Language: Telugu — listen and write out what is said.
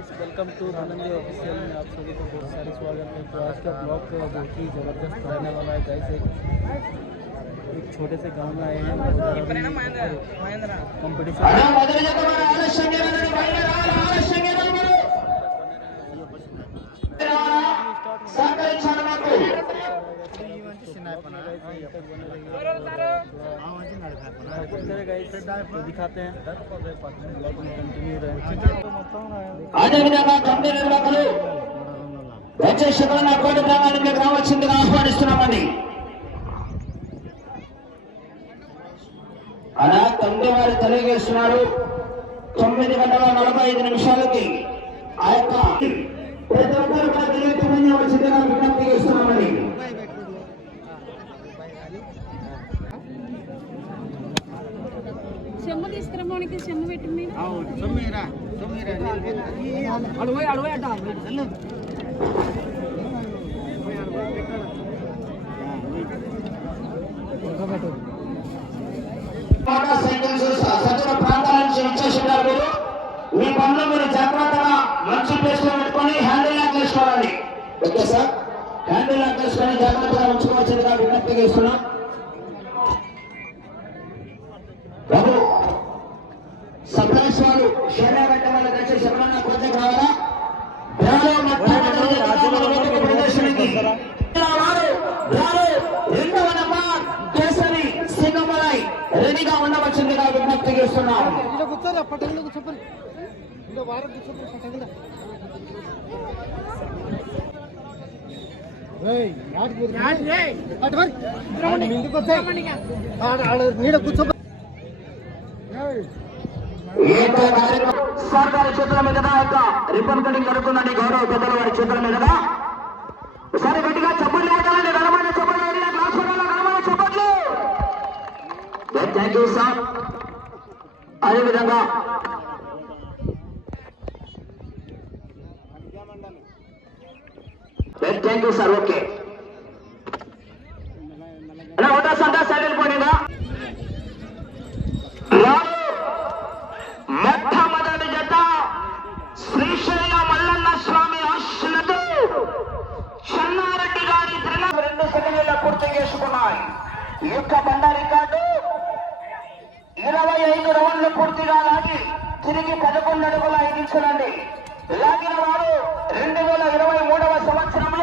गाइस, वेलकम टू बुलंदी ऑफिशियल में आप सभी को बहुत सारी स्वागत है। तो आज का ब्लॉग बहुत ही ज़बरदस्त रहने वाला है गाइस। एक छोटे से गांव में आए हैं कंपटीशन। दिखाते हैं कंटिन्यू కోటి గ్రామానికి రావాల్సిందిగా ఆహ్వానిస్తున్నామండి. అలా తండ్రి వారు తెలియజేస్తున్నారు. 9:45 ఆ యొక్క ప్రతి ఒక్కరు కూడా తెలియకుండా వచ్చిందిగా విజ్ఞప్తి చేస్తున్నామండి. చెమ్మ తీసుకురమ్మనికి చెమ్మ పెట్టింది సజ్జన ప్రాంతాల నుంచి ఇచ్చేసినారు. మీరు మీ పనులు మీరు జాగ్రత్తగా మంచి ప్లేస్ లో పెట్టుకొని హ్యాండిల్ లాక్ చేసుకోవాలండి. ఓకే సార్, హ్యాండిల్ లాక్ చేసుకొని జాగ్రత్తగా ఉంచుకోవచ్చుగా విజ్ఞప్తి చేస్తున్నాం. బాబు సప్లైస్ వారు షేర్గట్ట వాళ్ళ దయచేసి ఎవరన్నా కొద్ది కావాలా ప్రదర్శనకి రెండవ నెంబర్ కేసరి సింగమలై రెడీగా ఉండవచ్చుగా విజ్ఞప్తి చేస్తున్నాం. సార్ గారి చేతుల మీదుగా యొక్క రిబ్బన్ కటింగ్ జరుగుతుందండి. గౌరవ పెద్దల వారి చేతుల మీదుగా ఒకసారి గట్టిగా చప్పట్లు కొట్టాలండి. గణమైన చప్పట్లు, గణమైన చప్పట్లు. Thank you sir. అదేవిధంగా థ్యాంక్ యూ సార్. ఓకే ఒకటో సంతా సైడ్ పోయినా మొట్టమొదటి జత శ్రీశైల మల్లన్న స్వామి ఆశలతో చెన్నారెడ్డి గారి 2 సెకండ్ల పూర్తి చేసుకున్నాయి. ఈ యొక్క బండ రికార్డు 25 రౌండ్లు పూర్తిగా లాగి తిరిగి 11 అడుగుల 5 ఇంచులండి. లాగిన వారు 2023 సంవత్సరంలో